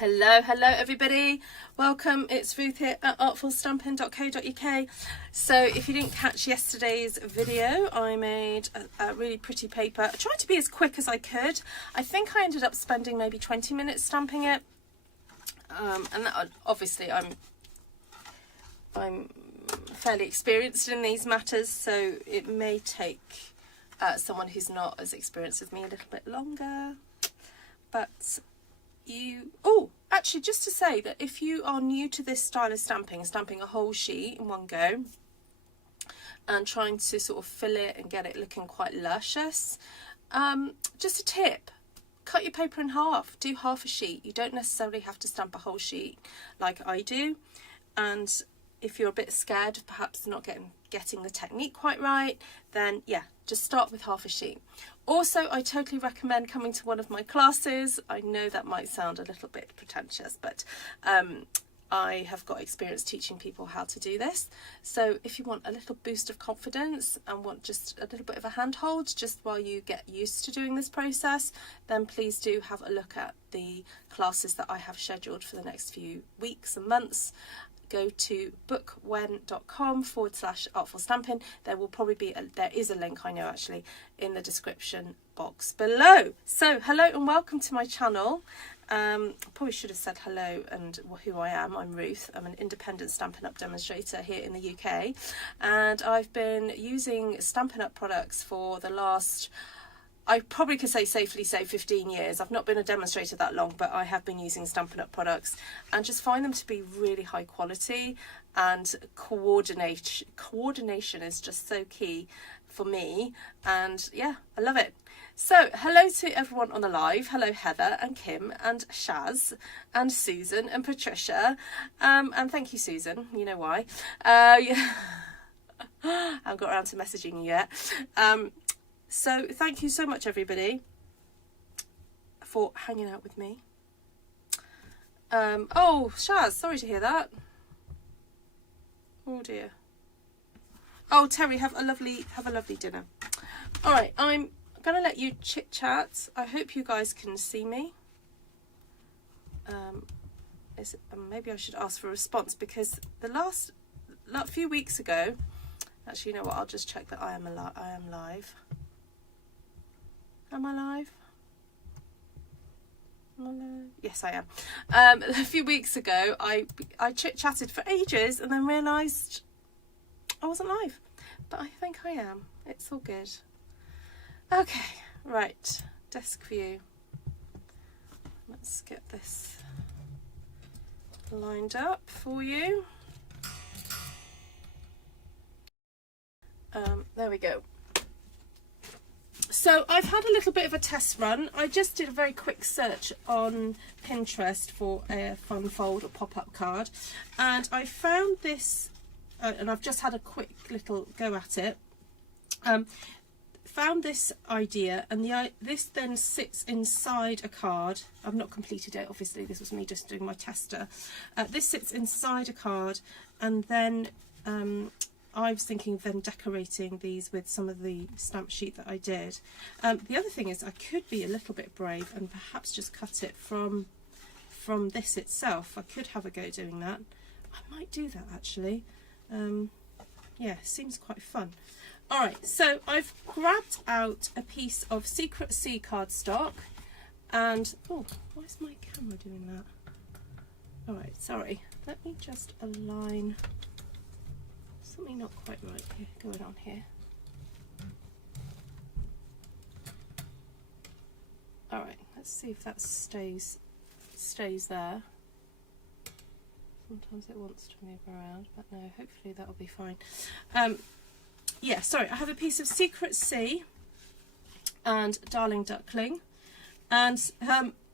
Hello everybody, welcome. It's Ruth here at artfulstampin.co.uk. So if you didn't catch yesterday's video, I made a really pretty paper. I tried to be as quick as I could. I think I ended up spending maybe 20 minutes stamping it, and that, obviously I'm fairly experienced in these matters, so it may take someone who's not as experienced as me a little bit longer, but actually, just to say that if you are new to this style of stamping a whole sheet in one go and trying to sort of fill it and get it looking quite luscious, just a tip: cut your paper in half, do half a sheet. You don't necessarily have to stamp a whole sheet like I do, and if you're a bit scared of perhaps not getting the technique quite right, then yeah, just start with half a sheet. Also, I totally recommend coming to one of my classes. I know that might sound a little bit pretentious, but I have got experience teaching people how to do this. So if you want a little boost of confidence and want just a little bit of a handhold just while you get used to doing this process, then please do have a look at the classes that I have scheduled for the next few weeks and months. Go to bookwen.com/artfulstampin. There is a link, I know actually, in the description box below. So hello and welcome to my channel. I probably should have said hello and who I am. I'm Ruth. I'm an independent Stampin' Up demonstrator here in the UK, and I've been using Stampin' Up products for the last, I probably could safely say 15 years. I've not been a demonstrator that long, but I have been using Stampin' Up products and just find them to be really high quality, and coordination is just so key for me, and yeah, I love it. So hello to everyone on the live. Hello Heather and Kim and Shaz and Susan and Patricia, and thank you Susan, you know why. Yeah. I haven't got around to messaging you yet. So thank you so much everybody for hanging out with me. Oh Shaz, sorry to hear that. Oh dear. Oh Terry, have a lovely dinner. All right, I'm gonna let you chit chat. I hope you guys can see me. Maybe I should ask for a response, because the last few weeks ago, actually, you know what? I'll just check that I am live. Am I live? Yes, I am. A few weeks ago, I chit-chatted for ages and then realised I wasn't live. But I think I am. It's all good. Okay, right. Desk view. Let's get this lined up for you. There we go. So I've had a little bit of a test run. I just did a very quick search on Pinterest for a fun fold or pop-up card, and I found this, and I've just had a quick little go at it. Found this idea, and this then sits inside a card. I've not completed it, obviously, this was me just doing my tester. This sits inside a card, and then I was thinking of then decorating these with some of the stamp sheet that I did. The other thing is I could be a little bit brave and perhaps just cut it from this itself. I could have a go doing that. I might do that actually. Yeah, seems quite fun. All right, so I've grabbed out a piece of Secret C cardstock, and oh, why is my camera doing that? All right, sorry. Let me just align. Something not quite right here going on here. All right, let's see if that stays there. Sometimes it wants to move around, but no, hopefully that'll be fine. Yeah, sorry, I have a piece of Secret C and Darling Duckling, and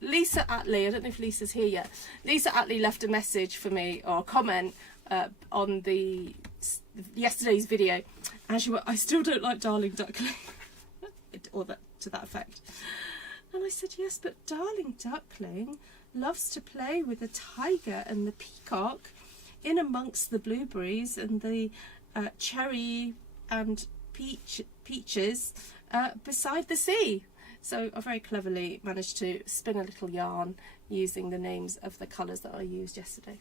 Lisa Attlee, I don't know if Lisa's here yet. Lisa Attlee left a message for me, or a comment on yesterday's video, and she went, "I still don't like Darling Duckling," or to that effect. And I said, yes, but Darling Duckling loves to play with the tiger and the peacock in amongst the blueberries and the cherry and peaches beside the sea. So I very cleverly managed to spin a little yarn using the names of the colours that I used yesterday.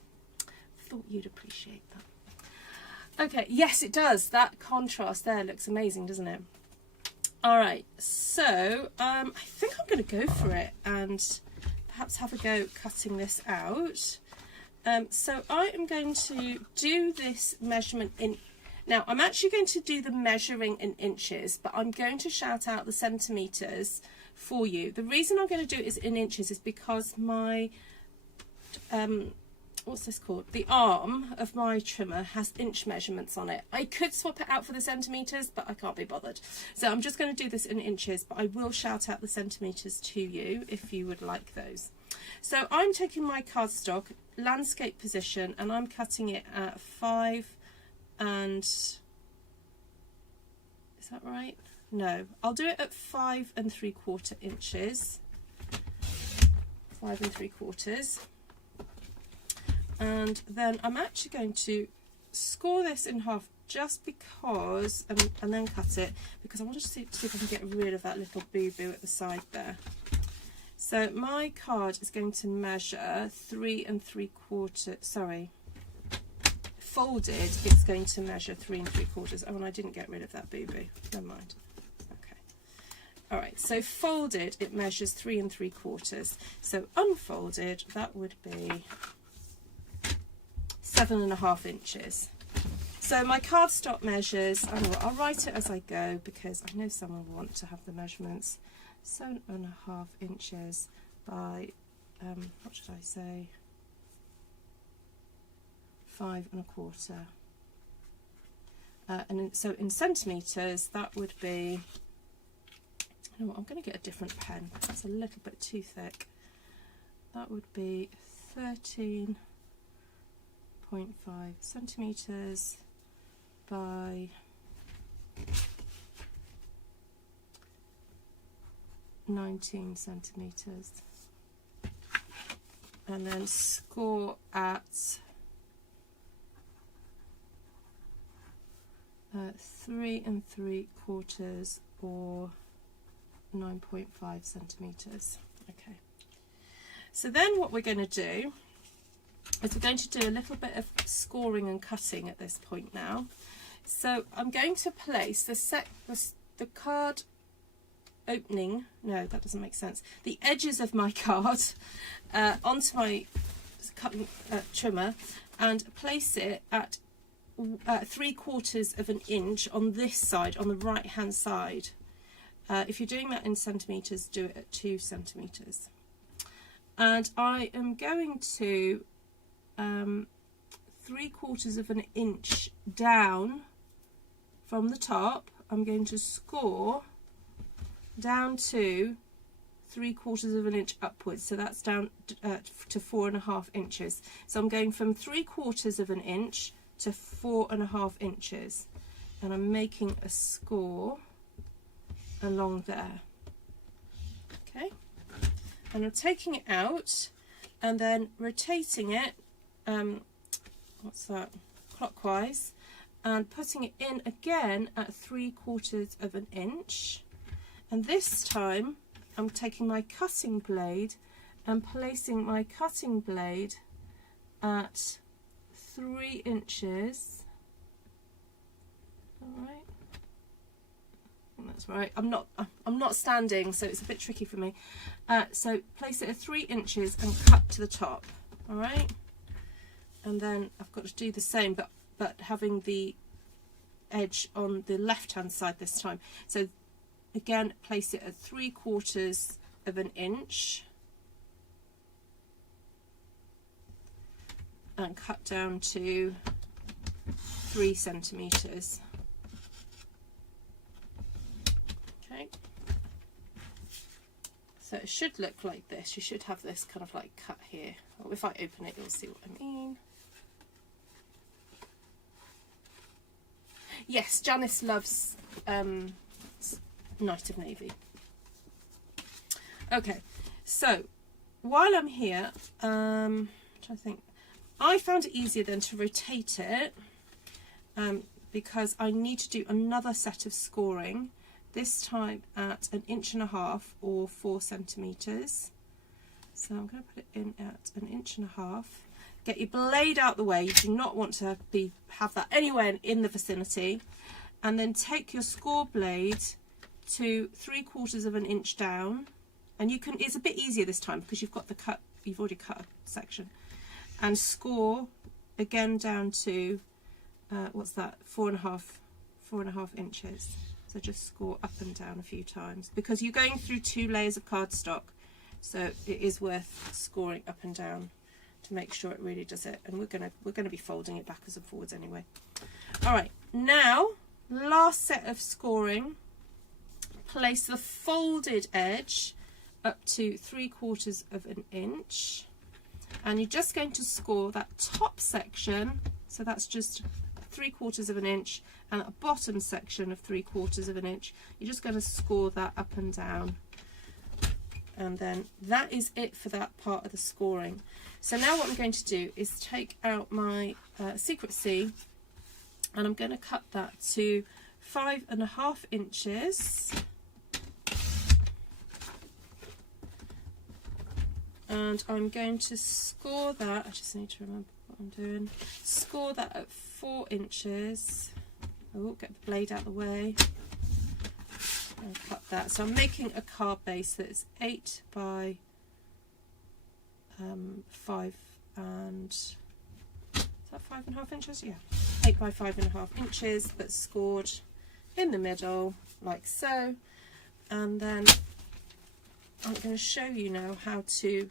Thought you'd appreciate that. Okay, yes it does. That contrast there looks amazing, doesn't it? All right, so I think I'm going to go for it and perhaps have a go cutting this out. So I am going to do this measurement in... Now, I'm actually going to do the measuring in inches, but I'm going to shout out the centimetres for you. The reason I'm going to do it is in inches is because my, what's this called? The arm of my trimmer has inch measurements on it. I could swap it out for the centimetres, but I can't be bothered. So I'm just going to do this in inches, but I will shout out the centimetres to you if you would like those. So I'm taking my cardstock, landscape position, and I'm cutting it at 5 and... is that right? No, I'll do it at 5 3/4 inches. 5 3/4. And then I'm actually going to score this in half just because, and then cut it, because I want to see if I can get rid of that little boo-boo at the side there. So my card is going to measure 3 3/4, sorry, folded it's going to measure 3 3/4. Oh, and I didn't get rid of that boo-boo, never mind. Okay, all right, so folded it measures 3 3/4. So unfolded that would be 7.5 inches. So my cardstock measures, I'll write it as I go because I know someone will want to have the measurements. 7.5 inches by, what should I say, 5 1/4. And so in centimetres that would be, you know what, I'm going to get a different pen. That's a little bit too thick. That would be 13.5 centimetres by 19 centimetres, and then score at 3 3/4 or 9.5 centimetres. Okay, so then what we're going to do is we're going to do a little bit of scoring and cutting at this point now. So I'm going to place the card opening, no that doesn't make sense, the edges of my card onto my cutting trimmer and place it at 3/4 of an inch on this side, on the right hand side. If you're doing that in centimetres, do it at 2 centimetres. And I am going to 3/4 of an inch down from the top. I'm going to score down to 3/4 of an inch upwards, so that's down to 4.5 inches. So I'm going from 3/4 of an inch to 4.5 inches, and I'm making a score along there. Okay, and I'm taking it out and then rotating it, what's that, clockwise, and putting it in again at 3/4 of an inch. And this time I'm taking my cutting blade and placing my cutting blade at 3 inches. All right, I think that's right. I'm not standing, so it's a bit tricky for me. So place it at 3 inches and cut to the top. All right, and then I've got to do the same, but having the edge on the left hand side this time. So again, place it at 3/4 of an inch and cut down to 3 centimetres. Okay, so it should look like this. You should have this kind of like cut here. Or if I open it, you'll see what I mean. Yes, Janice loves Night of Navy. Okay, so while I'm here, I'm trying to think, I found it easier then to rotate it because I need to do another set of scoring, this time at 1.5 inches or 4 centimetres. So I'm going to put it in at 1.5 inches. Get your blade out the way. You do not want to have that anywhere in the vicinity. And then take your score blade to 3/4 of an inch down. And you can, it's a bit easier this time because you've got the cut, you've already cut a section. And score again down to, what's that, 4.5 inches. So just score up and down a few times because you're going through 2 layers of cardstock. So it is worth scoring up and down to make sure it really does it. And we're gonna be folding it backwards and forwards anyway. All right, now last set of scoring. Place the folded edge up to 3/4 of an inch, and you're just going to score that top section. So that's just 3/4 of an inch, and a bottom section of 3/4 of an inch. You're just going to score that up and down. And then that is it for that part of the scoring. So now what I'm going to do is take out my Secret C, and I'm going to cut that to 5.5 inches. And I'm going to score that, I just need to remember what I'm doing. Score that at 4 inches. Oh, get the blade out of the way. And cut that. So I'm making a card base that's 8 by 5 and, is that 5.5 inches? Yeah, 8 by 5.5 inches, but scored in the middle like so. And then I'm going to show you now how to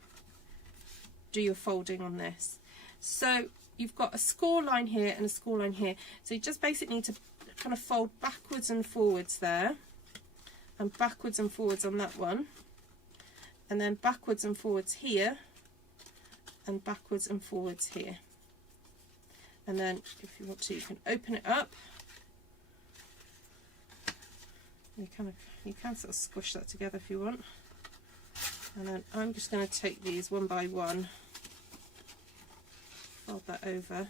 do your folding on this. So you've got a score line here and a score line here. So you just basically need to kind of fold backwards and forwards there, and backwards and forwards on that one, and then backwards and forwards here, and backwards and forwards here. And then if you want to, you can open it up. You can sort of squish that together if you want. And then I'm just going to take these one by one, fold that over.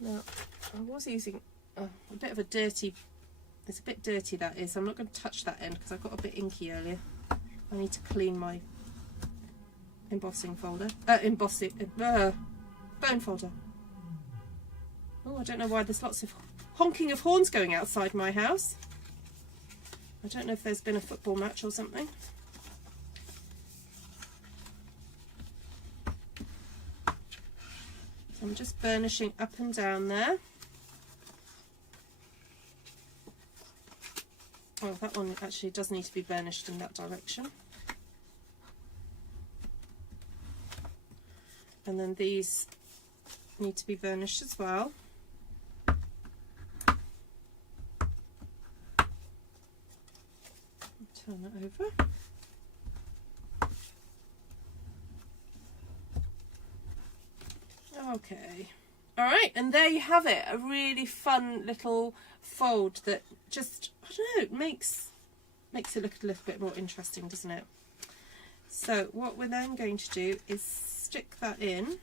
Now, I was using a bit of a dirty, it's a bit dirty that is, I'm not going to touch that end because I got a bit inky earlier. I need to clean my embossing folder, bone folder. Oh, I don't know why there's lots of honking of horns going outside my house. I don't know if there's been a football match or something. So I'm just burnishing up and down there. Oh, that one actually does need to be burnished in that direction. And then these need to be burnished as well. Turn that over. Okay. All right, and there you have it. A really fun little fold that just, I don't know, it makes it look a little bit more interesting, doesn't it? So what we're then going to do is stick that in.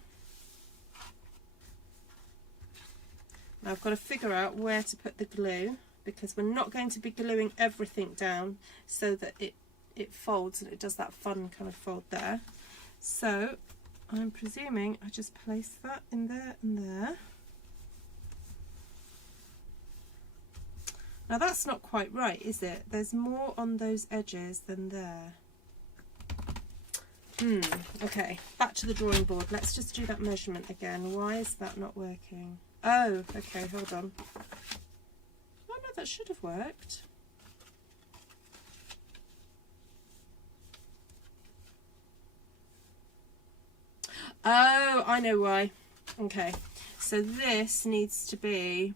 Now I've got to figure out where to put the glue, because we're not going to be gluing everything down so that it folds and it does that fun kind of fold there. So I'm presuming I just place that in there and there. Now that's not quite right, is it? There's more on those edges than there. Okay, back to the drawing board. Let's just do that measurement again. Why is that not working? Oh, okay, hold on. Oh no, that should have worked. Oh, I know why. Okay, so this needs to be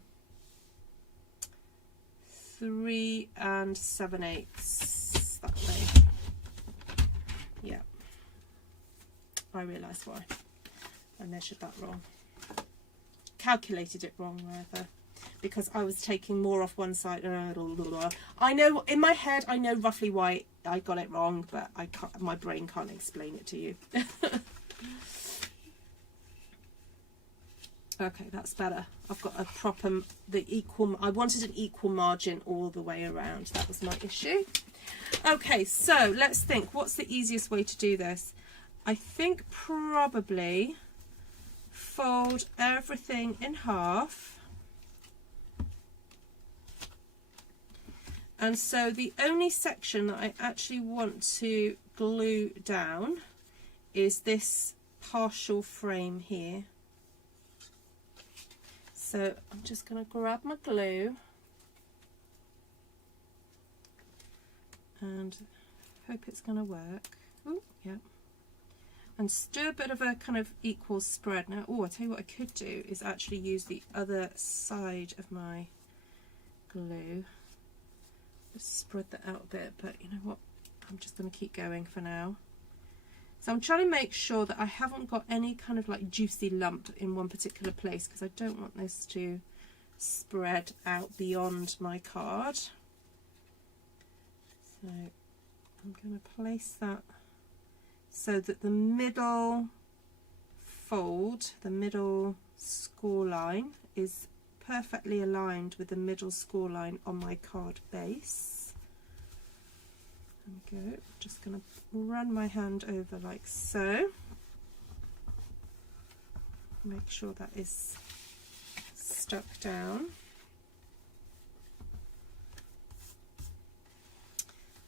3 7/8 that way. Yeah, I realised why. I measured that wrong. Calculated it wrong rather, because I was taking more off one side. I know in my head, I know roughly why I got it wrong, but I can't, my brain can't explain it to you. Okay, that's better. I've got a proper, I wanted an equal margin all the way around. That was my issue. Okay, so let's think, what's the easiest way to do this? I think probably fold everything in half. And so the only section that I actually want to glue down is this partial frame here. So I'm just going to grab my glue and hope it's going to work. Oh, yeah. And do a bit of a kind of equal spread. Now, oh, I tell you what I could do is actually use the other side of my glue. Just spread that out a bit, but you know what? I'm just going to keep going for now. So I'm trying to make sure that I haven't got any kind of like juicy lump in one particular place, because I don't want this to spread out beyond my card. So I'm going to place that so that the middle fold, the middle score line, is perfectly aligned with the middle score line on my card base. There we go. Just going to run my hand over like so. Make sure that is stuck down.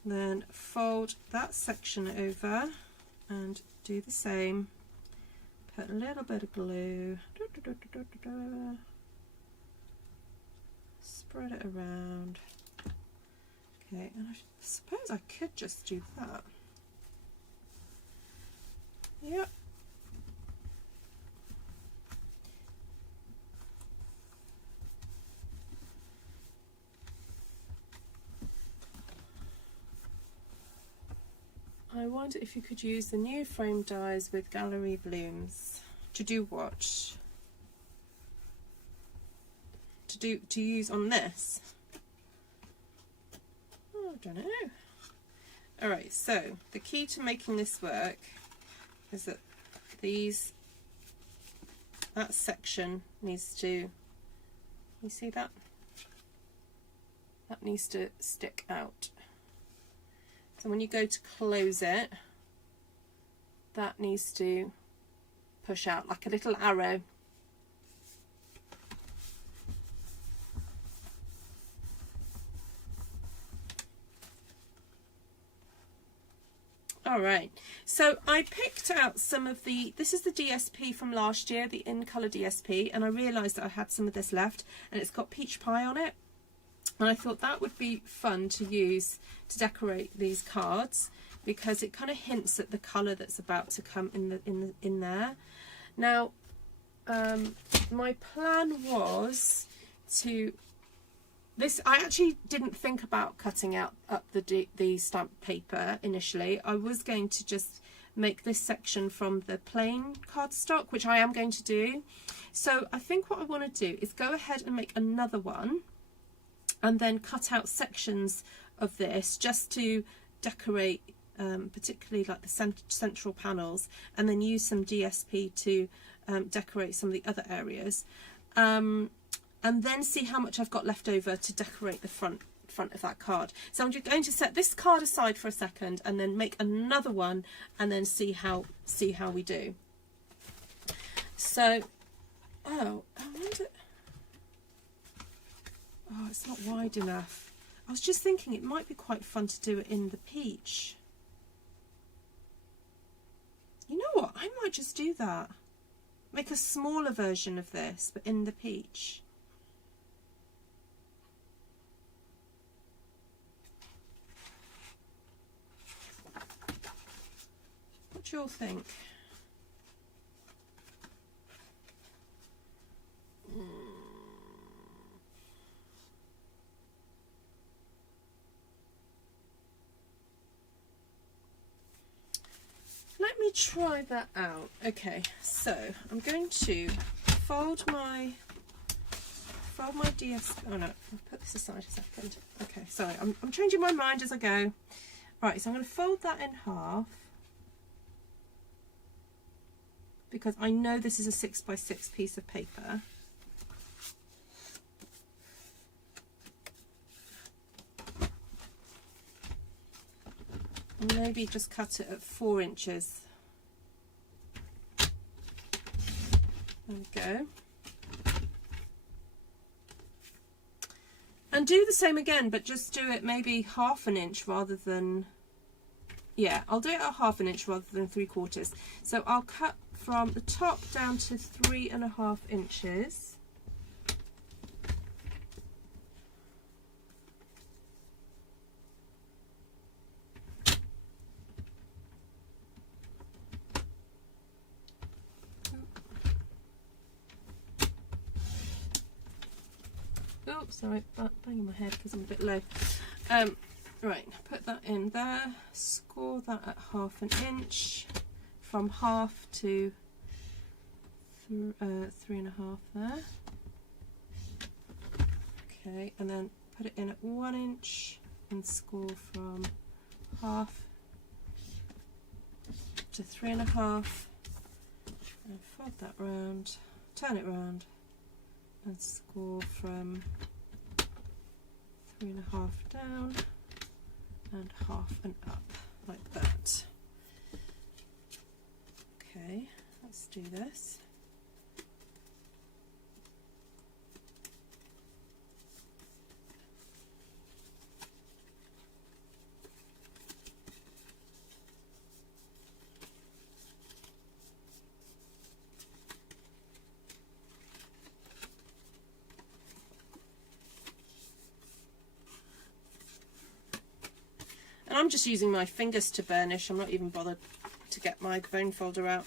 Then fold that section over and do the same. Put a little bit of glue. Spread it around. Okay, and I suppose I could just do that. Yep. I wonder if you could use the new frame dies with gallery blooms. To do what? To use on this? Oh, I don't know. Alright, so the key to making this work is that that section needs to, you see that? That needs to stick out. So when you go to close it, that needs to push out like a little arrow. Alright, so I picked out some of this is the DSP from last year, the In Colour DSP, and I realised that I had some of this left, and it's got peach pie on it. And I thought that would be fun to use to decorate these cards, because it kind of hints at the colour that's about to come in there. Now, my plan was to I actually didn't think about cutting up the stamp paper initially. I was going to just make this section from the plain cardstock, which I am going to do. So I think what I want to do is go ahead and make another one, and then cut out sections of this just to decorate particularly like the central panels, and then use some DSP to decorate some of the other areas, and then see how much I've got left over to decorate the front of that card. So I'm just going to set this card aside for a second and then make another one, and then see how we do. So I wonder, oh, it's not wide enough. I was just thinking it might be quite fun to do it in the peach. You know what, I might just do that. Make a smaller version of this, but in the peach. What do you all think? Let me try that out. Okay, so I'm going to fold my DSP. Oh no, I'll put this aside a second. Okay, sorry, I'm changing my mind as I go. Right, so I'm going to fold that in half, because I know this is a 6x6 piece of paper. And maybe just cut it at 4 inches. There we go. And do the same again, but just do it maybe 1/2 inch rather than, yeah, I'll do it at 1/2 inch rather than 3/4. So I'll cut from the top down to 3.5 inches. Oh, sorry, banging my head because I'm a bit low. Right, put that in there, score that at 1/2 inch, from 1/2 to 3.5 there. Okay, and then put it in at 1 inch and score from 1/2 to 3.5, and fold that round, turn it round, and score from 3.5 down and 1/2 and up, like that. Okay, let's do this. And I'm just using my fingers to burnish. I'm not even bothered to get my bone folder out.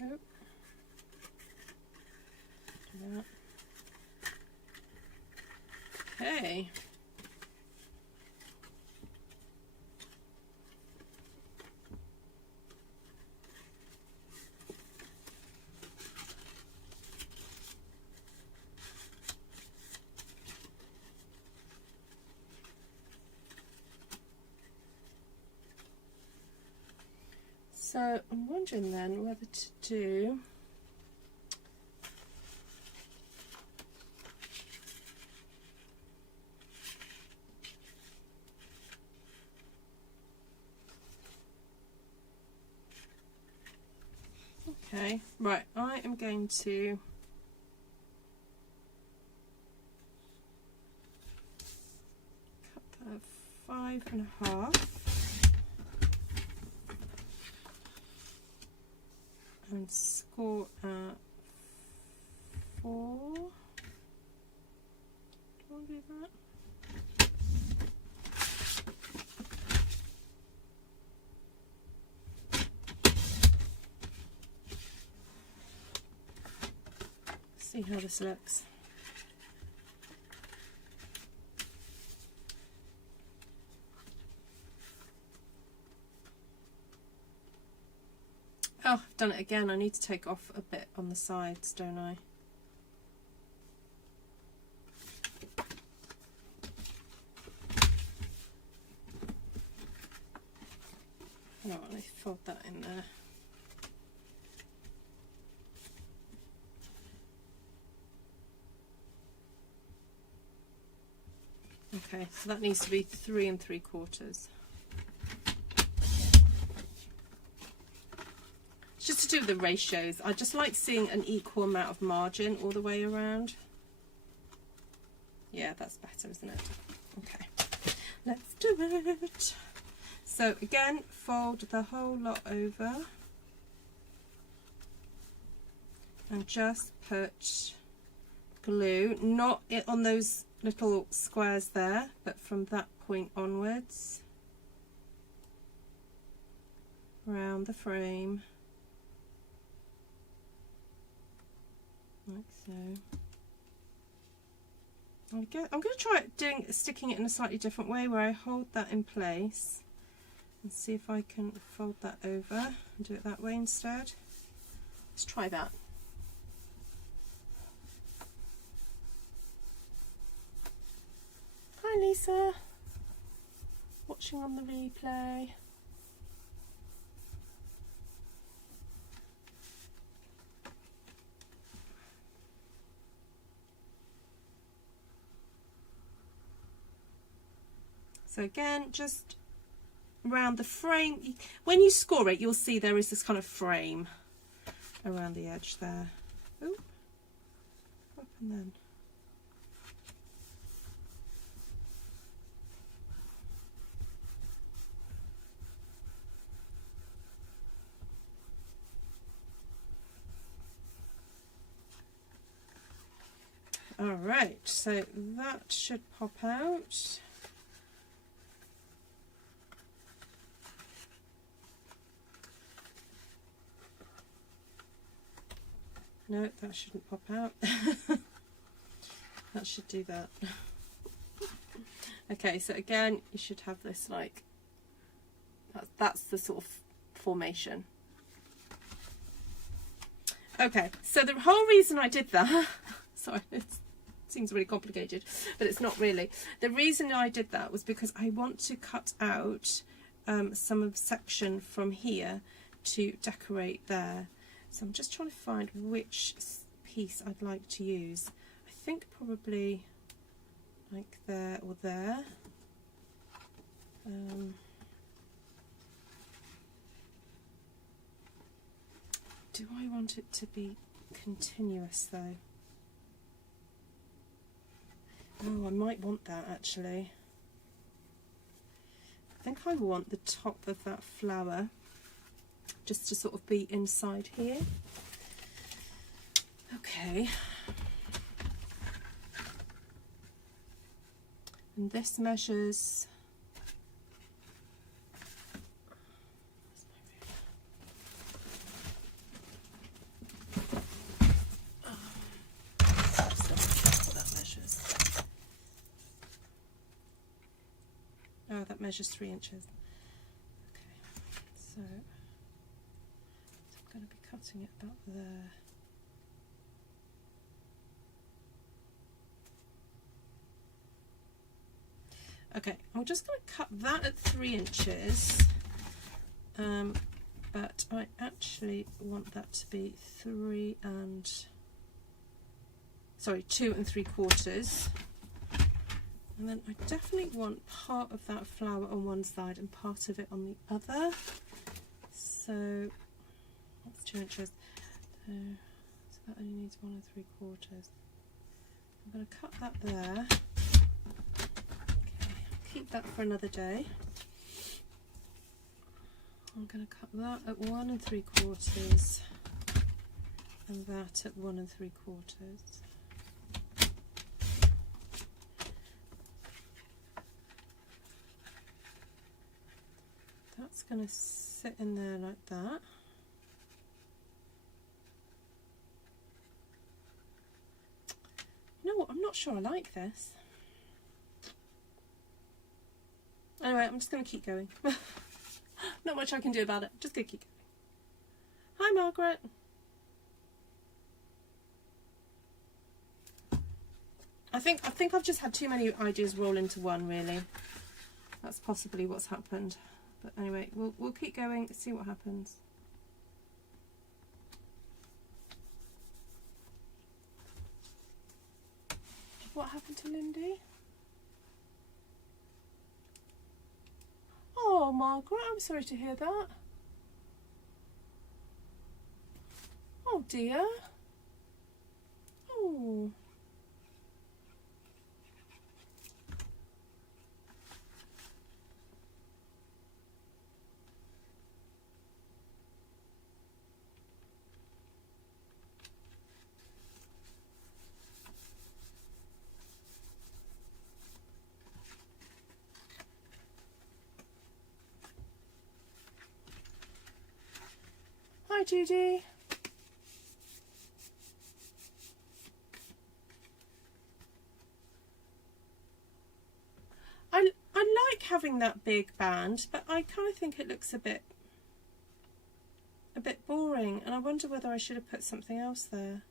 Oh. Do that. Okay. So I'm wondering then whether to do okay, right, I am going to cut that at 5.5 and score at 4. Do I want to do that? See how this looks. Oh, I've done it again. I need to take off a bit on the sides, don't I? Oh, let me fold that in there. Okay, so that needs to be 3 3/4. Just to do with the ratios, I just like seeing an equal amount of margin all the way around. Yeah, that's better, isn't it? Okay, let's do it. So again, fold the whole lot over and just put glue, not it on those little squares there, but from that point onwards around the frame. Like so. I'm going to try sticking it in a slightly different way, where I hold that in place and see if I can fold that over and do it that way instead. Let's try that. Hi Lisa. watching on the replay. So again, just around the frame. When you score it, you'll see there is this kind of frame around the edge there. Ooh, what happened then? All right, so that should pop out. No, that shouldn't pop out. That should do that. Okay, so again, you should have this like, that's the sort of formation. Okay, so the whole reason I did that, sorry, it seems really complicated, but it's not really. The reason I did that was because I want to cut out some of section from here to decorate there. So I'm just trying to find which piece I'd like to use. I think probably like there or there. Do I want it to be continuous though? Oh, I might want that actually. I think I want the top of that flower just to sort of be inside here. Okay. And this measures, oh, that measures 3 inches. Okay, so I'm going to be cutting it about there. Okay, I'm just going to cut that at 3 inches, but I actually want that to be 2 and 3/4. And then I definitely want part of that flower on one side and part of it on the other. So that's 2 inches. So that only needs 1 3/4. I'm going to cut that there. Okay, I'll keep that for another day. I'm going to cut that at 1 3/4 and that at 1 3/4. That's going to sit in there like that. You know what, I'm not sure I like this. Anyway, I'm just going to keep going. Not much I can do about it, just going to keep going. Hi Margaret. I think I've just had too many ideas roll into one, really. That's possibly what's happened. But anyway, we'll keep going, see what happens. What happened to Lindy? Oh, Margaret, I'm sorry to hear that. Oh dear. Oh. Hi Judy. I like having that big band, but I kind of think it looks a bit boring, and I wonder whether I should have put something else there.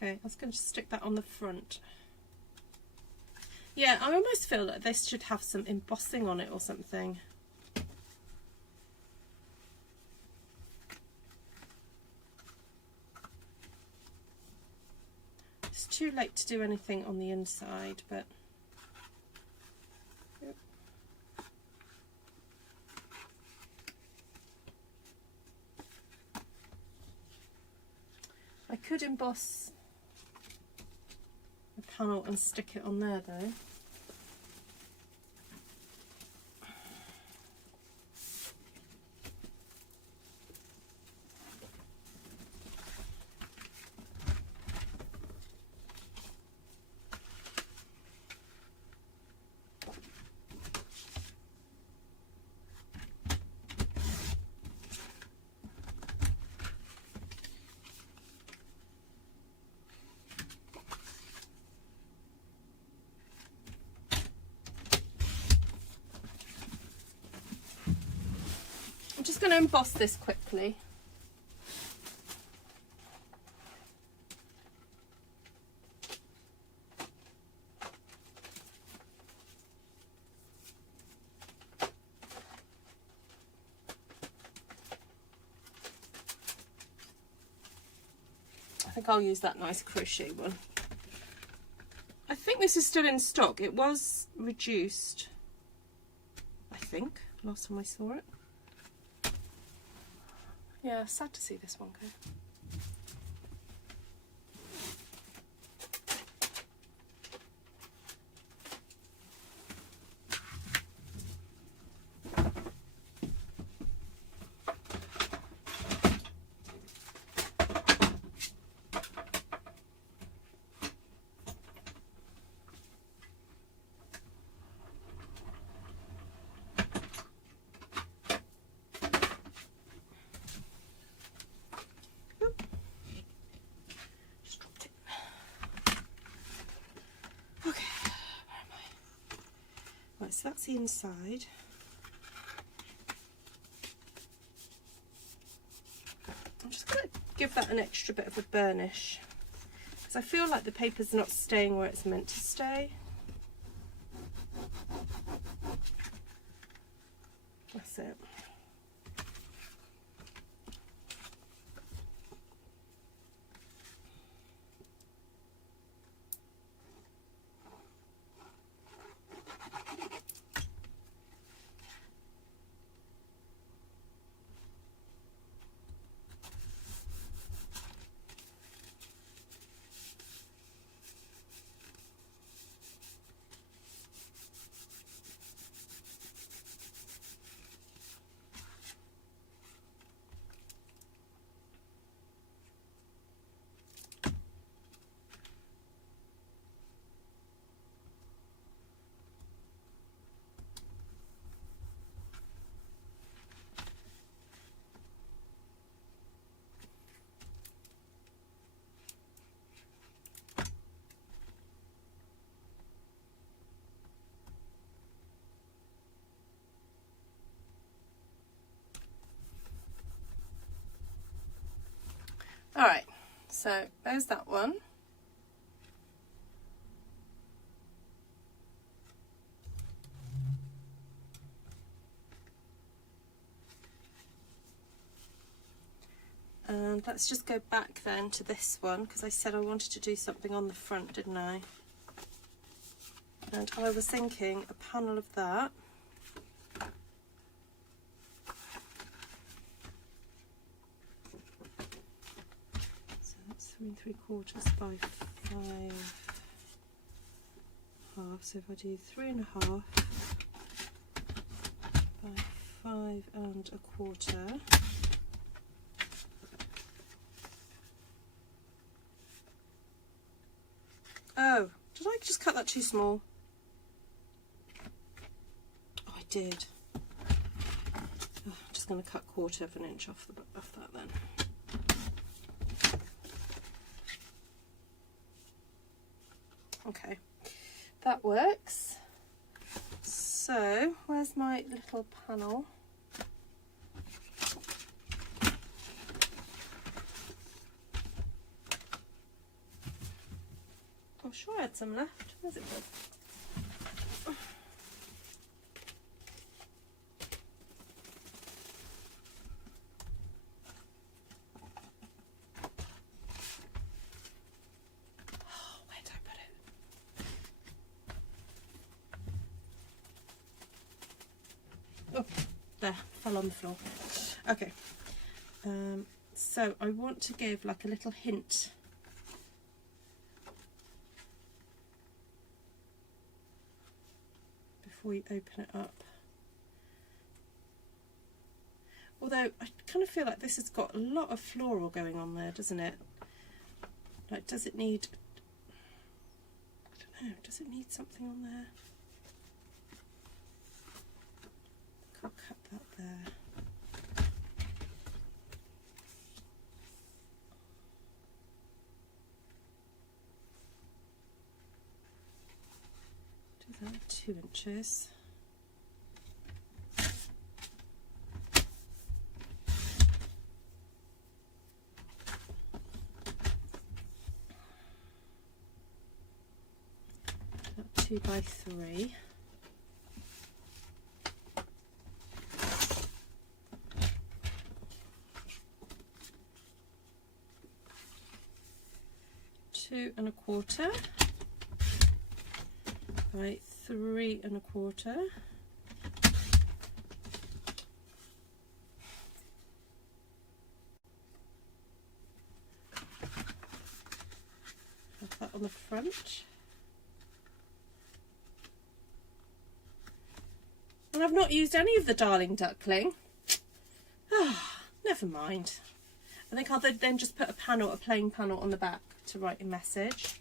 Okay, I was going to stick that on the front. Yeah, I almost feel like this should have some embossing on it or something. It's too late to do anything on the inside, but I could emboss the panel and stick it on there though. I'm just going to emboss this quickly. I think I'll use that nice crochet one. I think this is still in stock. It was reduced, I think, last time I saw it. Yeah, sad to see this one go. So that's the inside. I'm just going to give that an extra bit of a burnish because I feel like the paper's not staying where it's meant to stay. That's it. Alright, so there's that one. And let's just go back then to this one because I said I wanted to do something on the front, didn't I? And I was thinking a panel of that. So that's 3 3/4 by 5 half. So if I do 3 1/2 by 5 1/4. Oh, did I just cut that too small? Oh, I did. Oh, I'm just going to cut 1/4 of an inch off that then. Okay, that works. So, where's my little panel? sure I had some left. Where's it gone? Oh, where did I put it? Oh, there, fell on the floor. Okay. So I want to give like a little hint before you open it up. Although I kind of feel like this has got a lot of floral going on there, doesn't it? Like, does it need, I don't know, does it need something on there? I'll cut that there. Do that 2 inches. About 2 by 3. Two and a quarter by 3 1/4. Have that on the front. And I've not used any of the Darling Duckling. Ah, never mind. I think I'll then just put a plain panel on the back to write a message.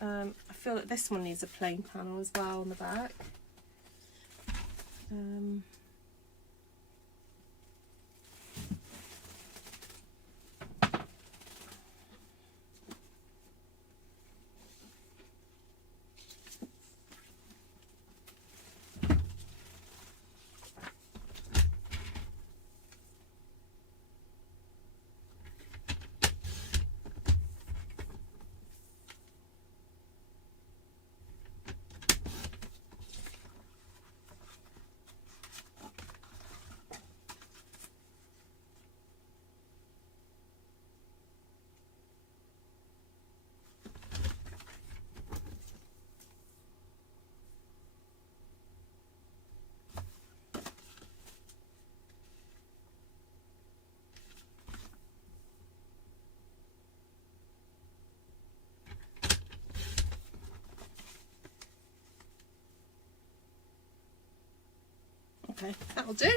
I feel that this one needs a plain panel as well on the back. Okay, that'll do.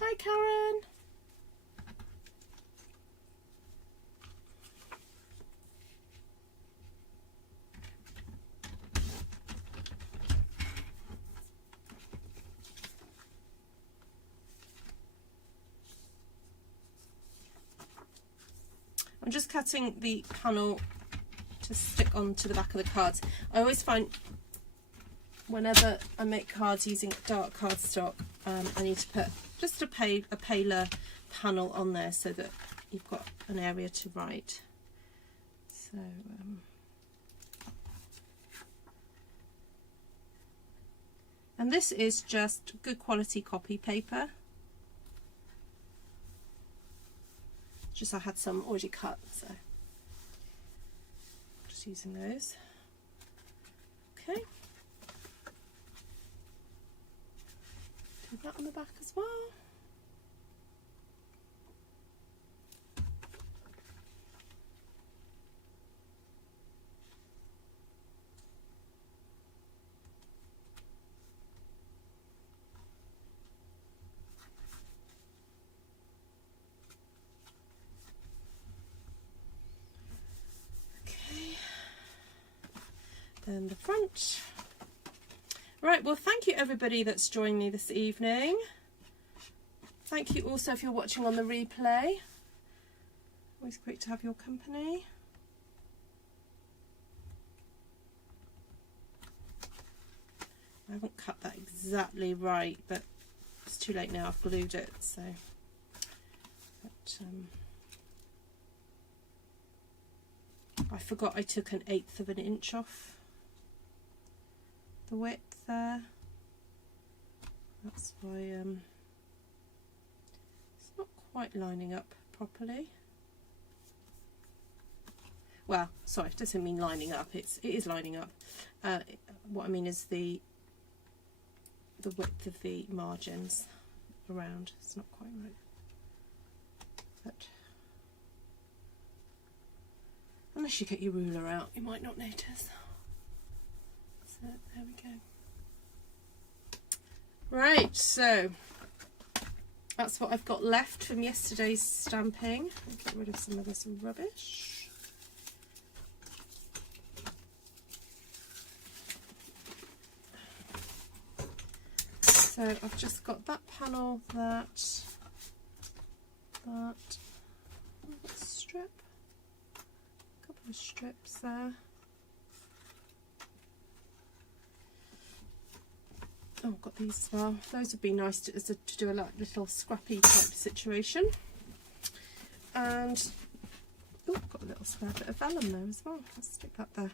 Hi, Karen. I'm just cutting the panel to stick onto the back of the cards. I always find whenever I make cards using dark cardstock, I need to put just a paler panel on there so that you've got an area to write. So and this is just good quality copy paper. Just I had some already cut, so just using those. Okay. Do that on the back as well. Then the front. Right, well, thank you everybody that's joined me this evening. Thank you also if you're watching on the replay. Always great to have your company. I haven't cut that exactly right, but it's too late now, I've glued it, so. I forgot I took 1/8 of an inch off the width there. That's why it's not quite lining up properly. Well, sorry, it doesn't mean lining up. It is lining up. What I mean is the width of the margins around. It's not quite right. But unless you get your ruler out, you might not notice. So there we go. Right, so that's what I've got left from yesterday's stamping. I'll get rid of some of this rubbish. So I've just got that panel, that strip, a couple of strips there. Oh, I've got these as well. Those would be nice to do a little scrappy type situation. And oh, got a little spare bit of vellum there as well. Let's stick that there.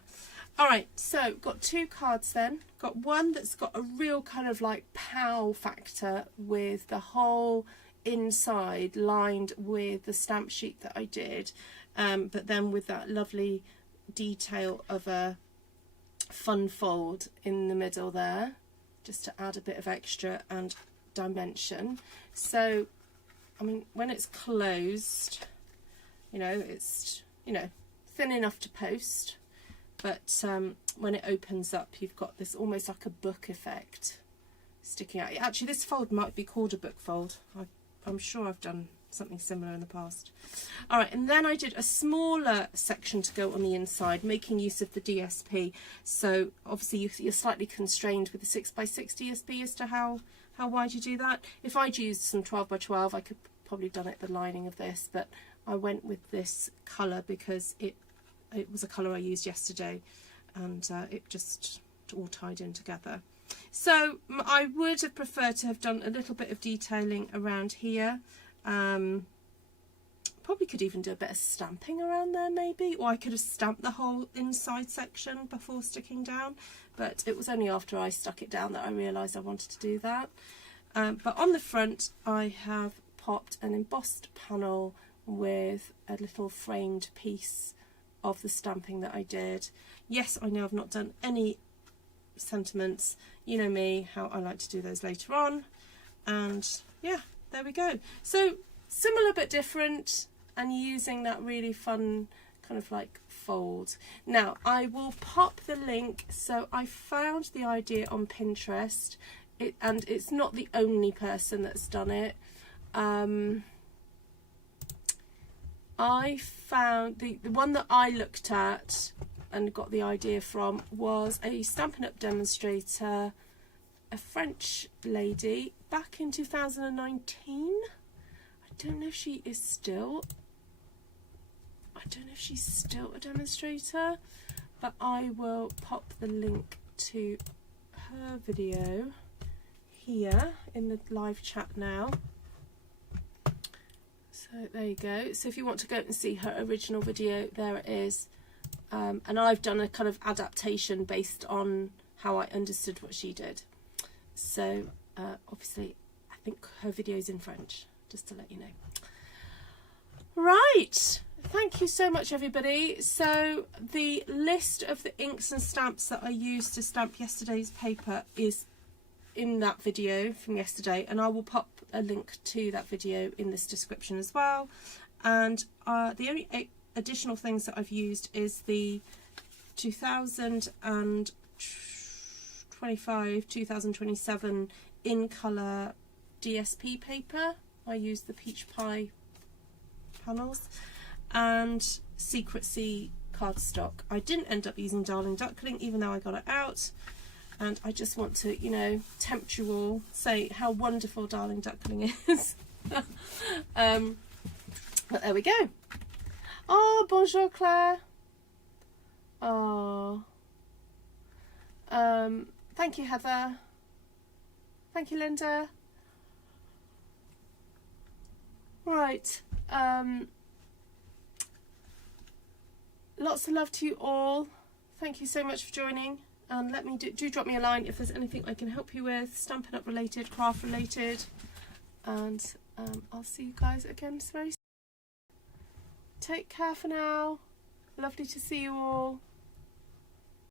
All right, so got 2 cards then. Got one that's got a real kind of like pow factor with the whole inside lined with the stamp sheet that I did, but then with that lovely detail of a fun fold in the middle there, just to add a bit of extra and dimension. So, I mean, when it's closed, you know, it's, you know, thin enough to post, but when it opens up, you've got this almost like a book effect sticking out. Actually, this fold might be called a book fold. I'm sure I've done something similar in the past. All right, and then I did a smaller section to go on the inside, making use of the DSP. So obviously you're slightly constrained with the 6x6 DSP as to how wide you do that. If I'd used some 12x12, I could probably done it the lining of this, but I went with this colour because it was a colour I used yesterday, and it just all tied in together. So I would have preferred to have done a little bit of detailing around here. Probably could even do a bit of stamping around there maybe, or I could have stamped the whole inside section before sticking down, but it was only after I stuck it down that I realised I wanted to do that. But on the front I have popped an embossed panel with a little framed piece of the stamping that I did. Yes, I know I've not done any sentiments. You know me, how I like to do those later on. And yeah, there we go. So similar but different, and using that really fun kind of like fold. Now I will pop the link. So I found the idea on Pinterest, and it's not the only person that's done it. I found the one that I looked at and got the idea from was a Stampin' Up demonstrator, a French lady back in 2019. I don't know if she is still, I don't know if she's still a demonstrator, but I will pop the link to her video here in the live chat now. So there you go. So if you want to go and see her original video, there it is. And I've done a kind of adaptation based on how I understood what she did. So obviously I think her video's in French, just to let you know. Right, thank you so much everybody. So the list of the inks and stamps that I used to stamp yesterday's paper is in that video from yesterday, and I will pop a link to that video in this description as well. And the only additional things that I've used is the 2025, 2027 in colour DSP paper. I used the peach pie panels and Secrecy cardstock. I didn't end up using Darling Duckling, even though I got it out. And I just want to, you know, tempt you all, say how wonderful Darling Duckling is. But there we go. Oh, bonjour Claire. Oh. Thank you, Heather. Thank you, Linda. Right. Lots of love to you all. Thank you so much for joining, and let me do drop me a line if there's anything I can help you with, Stampin' Up related, craft related, and I'll see you guys again very soon. Take care for now. Lovely to see you all.